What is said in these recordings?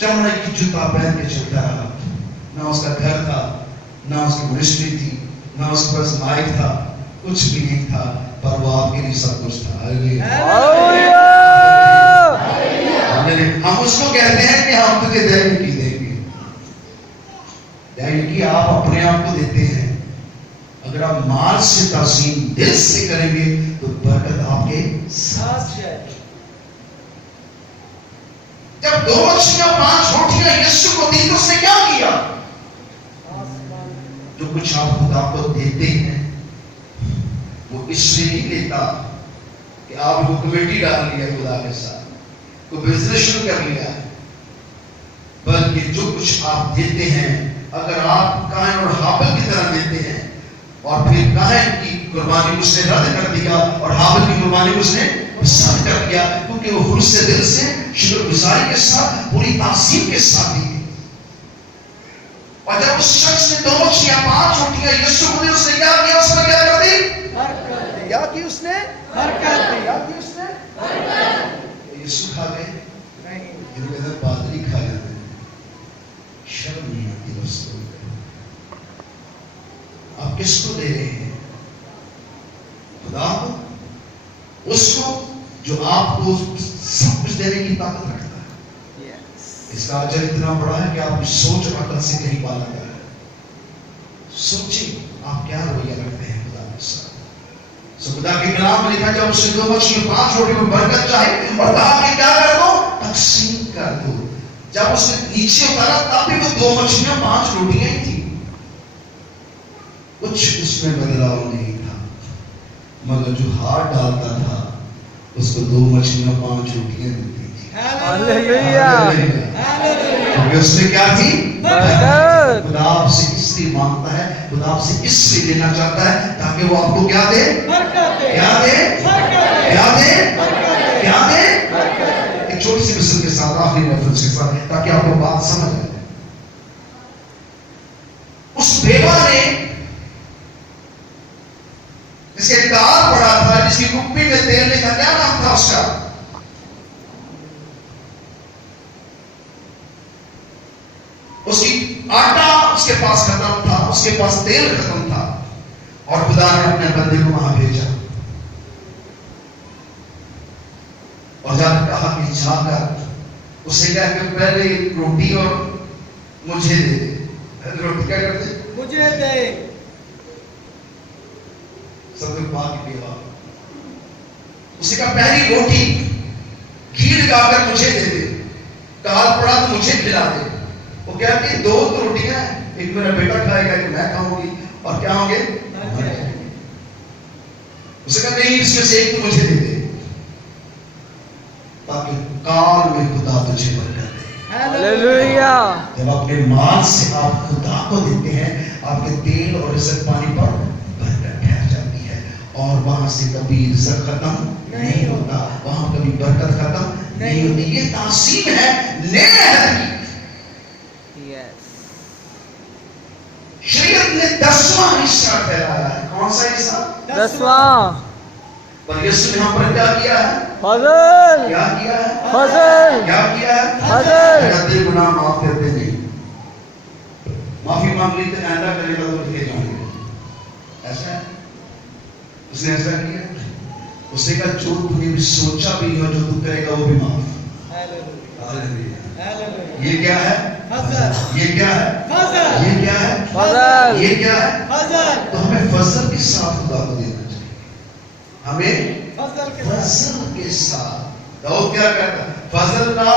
चमड़े की जूता पहन के चलता रहा। ना उसका घर था, ना उसकी मिनिस्ट्री थी, ना उसके पास माइक था, कुछ भी नहीं था, पर वो आपके लिए सब कुछ था। हम उसको कहते हैं कि हम तुझे दैनिक की देंगे। दैनिक की आप अपने आप को देते हैं। अगर आप माल से ताज़ीम दिल से करेंगे तो बरकत आपके साथ जाएगी। जब 2 मछलियां 5 रोटियां यीशु को दी तो उसने क्या किया? जो कुछ आप खुदा को देते हैं वो इसलिए नहीं लेता कि आप वो कमेटी डाल लिया खुदा के साथ, को बिजनेस शुरू कर लिया, बल्कि जो कुछ आप देते हैं, अगर आप कायन और हाबिल की तरह देते हैं और फिर कायन की कुर्बानी उसने रद्द कर दिया और हाबिल की कुर्बानी उसने पसंद कर दिया, क्योंकि वो खुद से दिल से शुक्रगुजारी के साथ पूरी ताज़ीम के साथ दी। और जब उस शख्स ने 2 मछलियां 5 रोटियां यीशु को दी, उसने क्या किया? उसने क्या कर दी? क्या की उसने? बरकत दी। क्या की उसने? बरकत। यीशु खा गए नहीं, इनके अंदर पादरी खा जाते हैं। शर्म नहीं आती दोस्तों। आप किसको दे रहे हैं? खुदा को, उसको जो आपको सब कुछ देने की ताकत रखता है। इसका अजर इतना बड़ा है कि आपकी सोच और अकल से कहीं पाला गया है। सोचिए आप क्या रवैया रखते हैं खुदा के साथ। खुदा के कलाम में लिखा, जब उसने 2 मछली 5 रोटी में बरकत चाहे और कहा कि क्या कर दो? तकसीम कर दो। जब उसने नीचे उतारा तब भी वो 2 मछलियां 5 रोटियां ही थी, कुछ उसमें बदलाव नहीं था, मगर जो हाथ डालता था उसको 2 मछलियां 5 रोटियां देती थी। हालेलुया। क्योंकि उसने क्या थी? बरकत। खुदा आपसे इसलिए मांगता है, खुदा आपसे इसलिए देना चाहता है ताकि वो आपको क्या दे? बरकत दे। क्या दे? बरकत। क्या दे? बरकत। क्या दे? बरकत। एक छोटी सी मिसाल के साथ, आखिरी रेफरेंस के साथ, ताकि आपको बात समझ आए। उस बेवा ने जिसके दाल पड़ा था, जिसकी कुप्पी में तेल नहीं था, क्या नाम था उसका? उसकी आटा उसके पास खत्म था, उसके पास तेल खत्म था, और खुदा ने अपने बंदे को वहां भेजा और जाकर कहा कि जाकर उसे क्या कि पहले रोटी और मुझे दे दे। रोटी क्या करते? मुझे दे। सब लोग बात की बेवा, उसे कहा पहली रोटी घी लगाकर मुझे दे दे, काल पड़ा तो मुझे खिला दे। वो क्या कि 2 रोटियां, एक मेरा बेटा खाएगा, एक मैं खाऊंगी, और क्या होंगे? उसे कहा नहीं, इसमें से एक तो मुझे दे दे, ताकि काल में खुदा तुझे बरकत दे। हालेलुया। जब अपने माल से आप खुदा को देते हैं, आपके तेल और रिज़्क पानी पर बरकत ठहर जाती है, और वहां से कभी रिज़्क खत्म नहीं होता, वहां कभी बरकत खत्म नहीं होती। ये तासीम है, नेम है। शरीयत ने 10वां हिस्सा फैलाया है। कौन सा हिस्सा? 10वां। पर यीशु ने हम पर क्या किया है? फजल। क्या किया है? फजल। क्या किया है? फजल। गलती गुनाह माफ करते नहीं, माफी मांग ली तो आइंदा करेगा तो फिर जाएंगे, ऐसा है। उसने ऐसा किया, उसने कहा जो तूने भी सोचा भी नहीं हो जो तू करेगा वो भी माफ। हालेलुया। ये क्या है? फजल। ये क्या है? फजल। ये क्या है? फजल। ये क्या है? फजल। तो हमें फजल के साथ खुदा को देना चाहिए, हमें फजल के साथ। दाऊद क्या कहता है? फजल का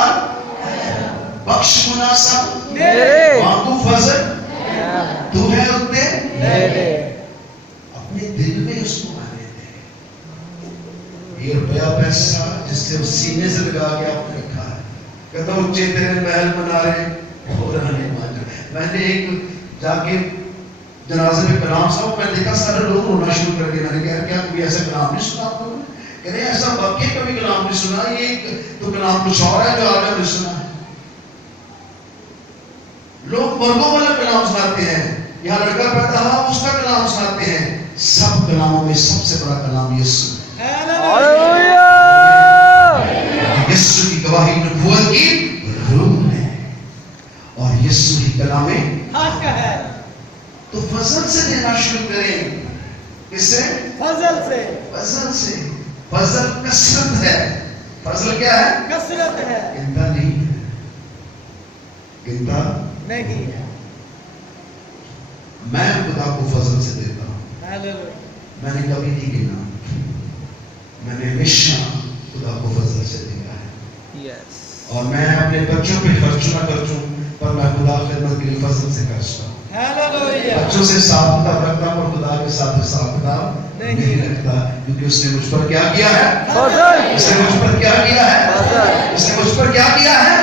बख्श मुनासब मेरे, मांगू फजल तू है उतने मेरे। अपने दिल में उसको आने दे। ये रुपया पैसा जिससे सीने से लगा के आपने रखा है, कहता उच्चे तेरे महल बना रहे हो रहने मान। मैंने एक जाके जनाजे में कलाम साहब मैंने देखा, सारे लोग रोना शुरू कर दिया। मैंने कहा क्या कभी ऐसा कलाम नहीं सुना आप लोगों ने? कह रहे ऐसा वाकई कभी कलाम नहीं सुना, ये तो कलाम कुछ और है जो आज हमने सुना है। लोग मर्दों वाला कलाम सुनाते हैं, यहाँ लड़का पैदा हुआ उसका कलाम सुनाते हैं। सब कलामों में सबसे बड़ा कलाम यीशु है। यीशु की गवाही नबूवत की रूह है। यीशु ही कलामे हक है। तो फजल से देना शुरू करें। किससे? फजल से। फजल से। फजल कसरत है। फजल क्या है? कसरत है। गिनता नहीं, गिनता नहीं है। मैं खुदा को फजल से देता हूँ। हालेलुया। मैंने कभी नहीं गिना, मैंने हमेशा खुदा को फजल से दिया है। यस। और मैं अपने बच्चों पे खर्च ना खर्चूं, पर मैं खुदा खिदमत के लिए फजल से खर्चता हूँ। हालेलुया। बच्चों से हिसाब किताब रखता हूँ और खुदा के साथ हिसाब किताब नहीं रखता, क्योंकि उसने मुझ पर क्या किया है? फजल। उसने मुझ पर क्या किया है? फजल। उसने मुझ पर क्या किया है?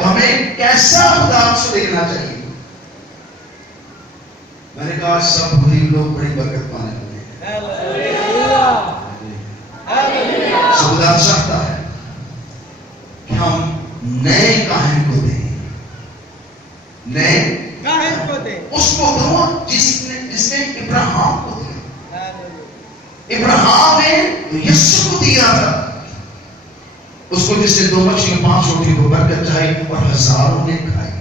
तो हमें कैसा खुदा से देखना चाहिए? मैंने कहा सब गरीब लोग बड़ी बरकत पाने वाले हैं। हालेलुया। हालेलुया। खुदा चाहता है कि हम नए काहिन को दें, नए काहिन को दे। उसको दो जिसने इब्राहिम को दिया। हालेलुया। इब्राहिम ने यीशु को दिया था, उसको जिसने 2 मछली 5 रोटी को बरकत चाही और हजारों ने खाई।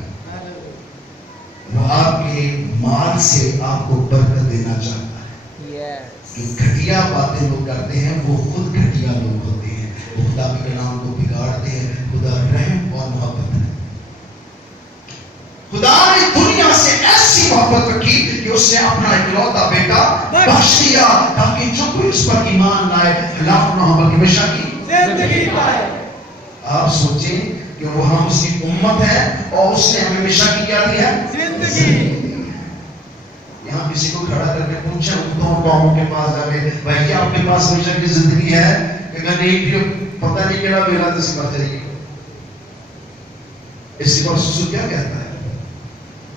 वो आपके माल से आपको बरकत देना चाहता है। यस। जो घटिया बातें लोग करते हैं वो खुद घटिया लोग होते हैं, वो खुदा के नाम को बिगाड़ते हैं। खुदा रहम और मोहब्बत है। खुदा ने दुनिया से ऐसी मोहब्बत रखी कि उसने अपना इकलौता बेटा बख्श दिया, ताकि जो कोई इस पर ईमान लाए हलाक न हो बल्कि हमेशा की जिंदगी पाए। आप सोचें कि वो हम उसकी उम्मत है और उसने हमें हमेशा की क्या दी है? जिंदगी। यहाँ किसी को खड़ा करके पूछे दोनों कौमों के पास जाके, भाई क्या आपके पास हमेशा की जिंदगी है? कि नहीं, पता नहीं क्या मेरा तो सिखा चाहिए। इसी पर यीशु क्या कहता है?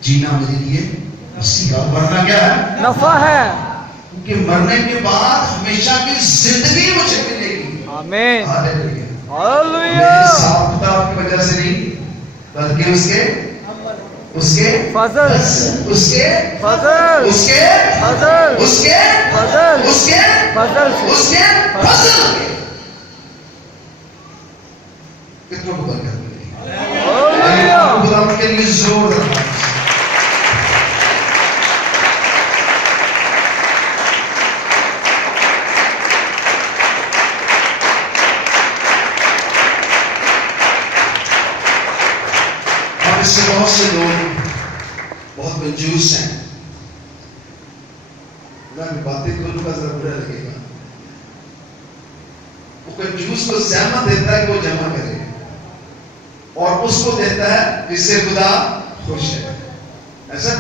जीना मेरे लिए मसीहा, मरना क्या है? नफा है। क्योंकि मरने के बाद हमेशा की जिंदगी मुझे मिलेगी। आमीन। हालेलुया। हालेलुया। मेरे साथ किताब की वजह से नहीं, बल्कि उसके फजल। उसके फजल। उसके फजल। उसके फजल। उसके फजल से। उसके फजल के कितनों को बरकत मिलेगी? हालेलुया। खुदा के लिए जोर इससे बहुत से लोग बहुत कंजूस हैं। मैं बातें करूंगा जरा बुरा लगेगा। वो कंजूस को ज़हमत देता है कि वो जमा करे और उसको देता है जिससे खुदा खुश है। ऐसा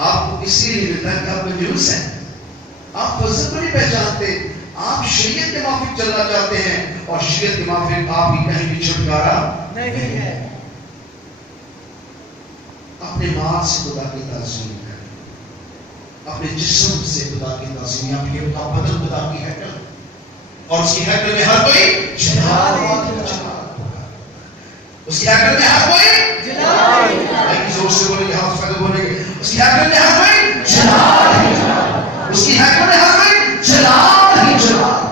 आपको इसीलिए मिलता है कि आप कंजूस हैं, आप फजल को नहीं पहचानते, आप शरीयत के माफिक चलना चाहते हैं और शरीयत के माफिक आपकी कहीं भी छुटकारा नहीं है। अपने माल से खुदा की ताज़ीम करें, अपने जिस्म से खुदा की ताज़ीम, आपके बदन खुदा की हैकल और उसकी हैकल में हर कोई जलाल, उसकी हैकल में हर कोई जलाल, जोर से बोलेंगे, हाथ फैले बोलेंगे, उसकी हैकल में हर कोई जलाल, उसकी हैकल में हर कोई जलाल ही जलाल।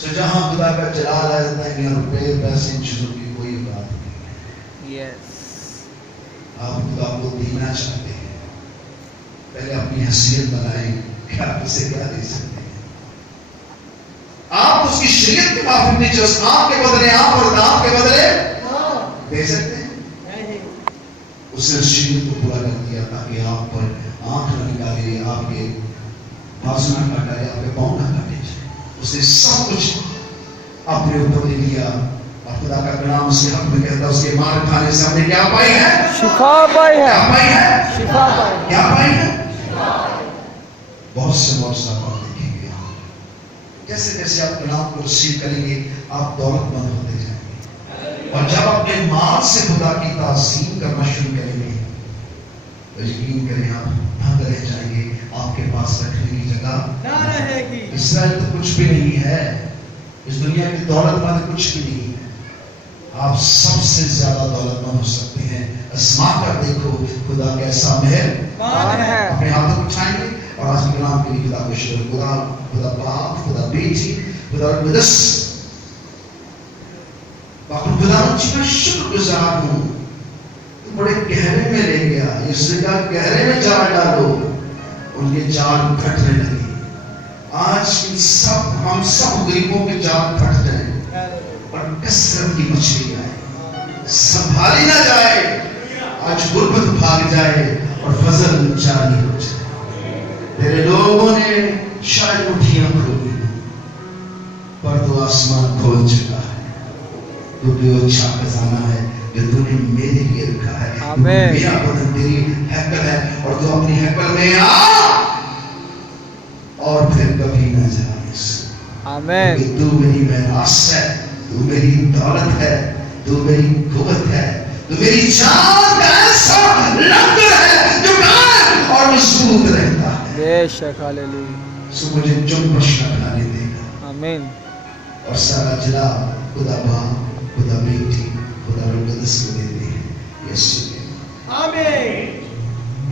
सो जहां खुदा का जलाल है, रुपए पैसे चीजों की कोई बात नहीं। यस। आप खुदा को देना चाहते हैं, पहले अपनी हैसियत बनाएं कि आप उसे क्या दे सकते हैं। आप उसकी शरीयत के माफिक नहीं, जो आंख के बदले आंख और दांत के बदले दे सकते हैं। उसने शरीयत को पूरा कर दिया ताकि आप पर आंख न निकाले, आपके बाजू न काटे, आपके पांव न काटे। उसने सब कुछ अपने ऊपर ले लिया और खुदा का कलाम उसके हक में कहता है, उसके मार खाने से हमने क्या पाई है? शिफा पाई है। क्या पाई है? शिफा पाई। क्या पाई है? बहुत से मौजूद आप देखेंगे, जैसे जैसे आप कलाम को रिसीव करेंगे आप दौलतमंद होते जाएंगे, और जब अपने माल से खुदा की ताज़ीम करना शुरू करेंगे तो यकीन करें आप भंग रह जाएंगे, आपके पास रखने की जगह ना रहेगी। इसराइल तो कुछ भी नहीं है, इस दुनिया की दौलतमंद कुछ भी नहीं है। आप सबसे ज्यादा दौलतमंद हो सकते हैं। आसमा कर देखो खुदा कैसा मेहरबान है। अपने हाथों को उठाएंगे और आज के नाम के लिए खुदा को शुक्र, खुदा खुदा बाप, खुदा बेटी, खुदा मुकद्दस, खुदा मैं शुक्रगुजार हूँ बड़े गहरे में ले गया। यीशु ने कहा गहरे में जाल डालो, उनके जाल फटने लगे। आज हम सब गरीबों के जाल फट गए और कसरत की मछलियां संभाली ना जाए, आज गुर्बत भाग जाए और फजल जारी हो जाए। तेरे लोगों ने शायद मुट्ठियां खोली पर तो आसमान खोल चुका है, क्योंकि वो अच्छा खजाना है जो तूने मेरे लिए रखा है। आमीन। मेरा बदन तेरी हैकल है और तू अपनी हैकल में आ और फिर कभी न जा। आमीन। तू मेरी मेरास है, तू मेरी दौलत है, तू मेरी कुव्वत है, तू मेरी जान का ऐसा लंगर है जो कायम और मजबूत रहता है। बेशक हालेलुया। सो मुझे जुम्मश न बनाने देगा। आमीन। और सारा जला खुदा बाप, खुदा बेटी, खुदा रूह कुदस को देते हैं यीशु के। आमीन।